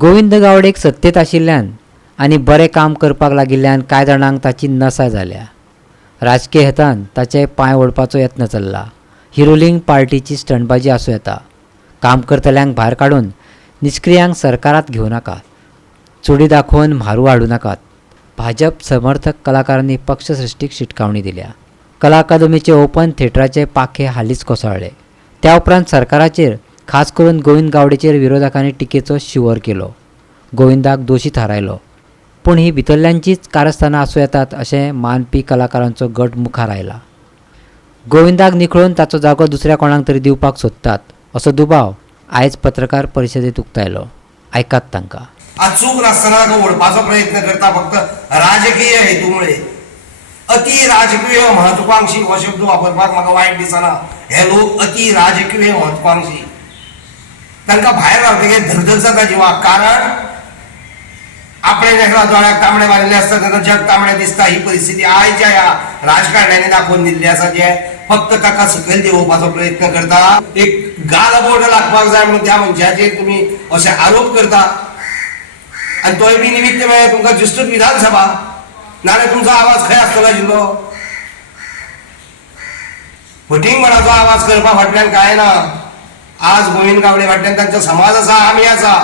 गोविंद गावडेक सत्तेत आशिल्ल्यान आनी बरें काम करपाक लागिल्ल्यान कांय जाणांक ताची नसा जाल्या. राजकीय हेतान ताचे पांय ओडपाचो यत्न चल्ला. ही रुलींग पार्टीची स्टंटबाजी आसूं येता. काम करतल्यांक भायर काडून निश्क्रियांक सरकारांत घेवं नाकात. चुडी दाखोवन म्हारू हाडूं नाकात. भाजप समर्थक कलाकारांनी पक्षसृश्टीक शिटकावणी दिल्या. कला अकादमीचे ओपन थिएटराचे पाखे हालींच कोसळ्ळे. त्या उपरांत सरकाराचेर खास करून गोविंद गावडेचेर विरोधकांनी टिकेचो शिवर केलो. गोविंदाक दोशी थारायलो. पूण ही भितरल्यांचीच कारस्थानां आसूं येतात अशें मानपी कलाकारांचो गट मुखार आयला. गोविंदाक निखळून ताचो जागो दुसऱ्या कोणाक तरी दिवपाक सोदतात असो दुबाव आयज पत्रकार परिशदेंत उक्तायलो. आयकात तांकां. चूक नासतना तो ओडपाचो प्रयत्न करता फक्त राजकीय हेतूमुळे. अति राजकीय महत्वाकांक्षी हो शब्द वापरपाक म्हाका वायट दिसना. हे लोक अति राजकीय महत्वाकांक्षी तांकां भायर रावतकीर धगधग जाता जिवाक. कारण आपणे देखला दोळ्याक तांबडे मारिल्ले आसता तेन्ना जग तांबडें दिसता. ही परिस्थिती आयच्या ह्या राजकारण्यांनी दाखोवन दिल्ली आसा जे फक्त ताका सकयल देंवोवपाचो प्रयत्न करता. एक गालबोट लागपाक जाय म्हणून त्या मनशाचेर तुमी अशे आरोप करता आनी तोय बी निमित्त मेळ्ळे तुमकां ज्येष्ठ विधानसभा. नाल्यार तुमचो आवाज खंय आसतलो आशिल्लो. फटींगपणाचो आवाज करपा फाटल्यान कांय ना. आज गोविंद गावडे फाटल्यान तांचो समाज आसा, आमी आसा.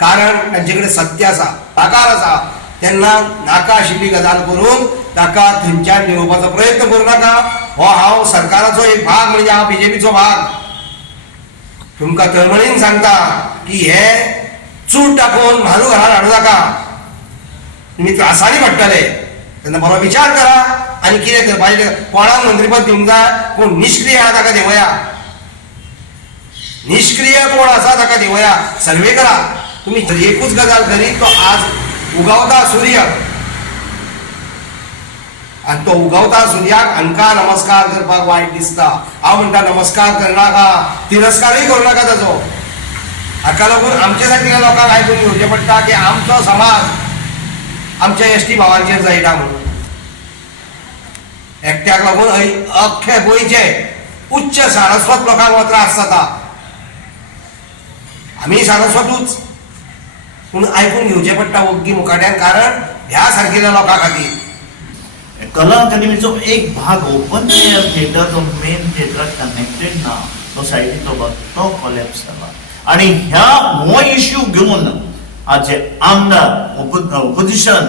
कारण तांचे कडेन सत्य आसा, ताकार आसा. तेन्ना नाका आशिल्ली गजाल करून ताका थंयच्यान देंवोवपाचो प्रयत्न करूं नाका. हो हांव सरकाराचो एक भाग म्हणजे हांव बीजेपीचो भाग. तुमकां तळमळीन सांगता की हे चूट टाकून म्हारू घरान हाडूं नाका. तुमी त्रासांनी पडटले तेन्ना बरो विचार करा आनी कितें करपाचें. कोणाक मंत्रीपद दिवंक जाय, कोण निश्क्रीय आहा ताका देंवया. निष्क्रिय कोण आसा ताका देंवया. सर्वे करा. तुमी एकूच गजाल करीत तो आज उगवता सूर्य आनी तो उगवता सूर्याक अनका नमस्कार करपाक वायट दिसता. हांव म्हणटा नमस्कार करनाका, तिरस्कारूय करूं नाका ताचो. हाका लागून आमचे सारकिल्या लोकांक आयकून घेवचें पडटा की आमचो समाज आमच्या एसटी भावांचेर जळटा म्हणून. एकट्याक लागून अख्खे गोंयचे उच्च सारस्वत लोकांक हो त्रास जाता. आमी सारस्वतूच पूण आयकून घेवचें पडटा ओग्गी मुखाट्यान. कारण ह्या सारकिल्या लोकां खातीर कला अकादमीचो एक भाग ओपन थिएटर जो मेन थिएटराक कनेक्टेड ना तो सायडीचो भाग तो कोलॅप्स जाला. आणि हो इश्यू घेऊन आज जे आमदार ऑपोजिशन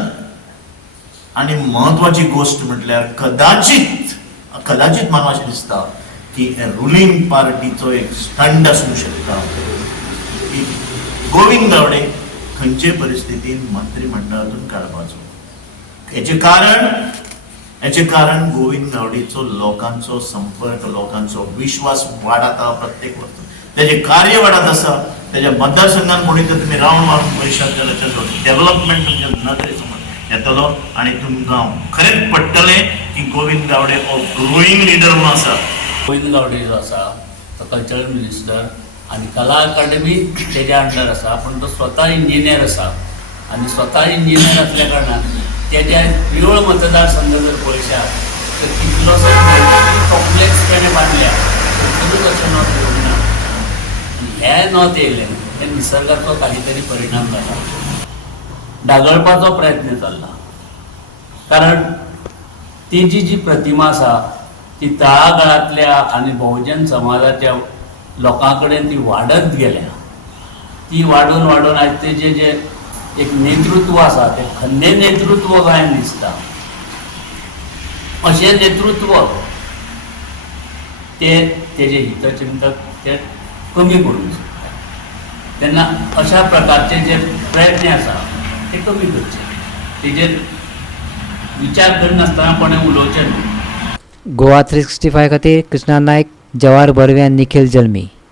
आणि महत्वाची गोष्ट म्हटल्यार कदाचित म्हाका अशें दिसता की रुलींग पार्टीचो एक स्टंट आसूंक शकता की गोविंद गावडे खंयचे परिस्थितीन मंत्रिमंडळातून काडपाचो. हेचे कारण गोविंद गावडेचो लोकांचो संपर्क, लोकांचो विश्वास वाडता प्रत्येक वर्स. तेजे कार्य वाडत आसा. तेज्या मतदारसंघात कोणी जर तुम्ही रावंड मारून पळयशात जाल्यार तेजो डेव्हलपमेंट तुमच्या नदरेसमोर येतलो आनी तुमकां खरेंच पडटलें की गोविंद गावडे हो ग्रोईंग लिडर म्हणून आसा. गोविंद गावडे जो आसा तो कल्चरल मिनिस्टर आनी कला अकादमी तेज्या अंडर आसा. पण तो स्वता इंजिनियर आसा आनी स्वता इंजिनियर आसल्या कारणान तेज्या पिवळ मतदारसंघ जर पळयशात तर कितलोसो कॉम्प्लेक्स तेणें बांदल्या तरी तशें नॉट येवंक ना. हे नॉत येयलें हे निसर्गाचो काही तरी परिणाम जाला. डागळपाचो प्रयत्न चालला. कारण तेजी जी प्रतिमा आसा ती तळागाळांतल्या आनी बहुजन समाजाच्या लोकां कडेन ती वाडत गेल्या. ती वाडून वाडून आयज तेजें जे एक नेतृत्व आसा तें खंदे नेतृत्व गायन दिसता. अशें नेतृत्व तेजे हितचिंतक ते कमी करूंक शकता. तेन्ना अशा प्रकारचे जे प्रयत्न आसा ते कमी करचे. तेजेर विचार करनासतना कोणें उलोवचें न्हू. गोवा 365 खातीर कृष्णा नायक, जवाहर बर्वे आनी निखिल जल्मी.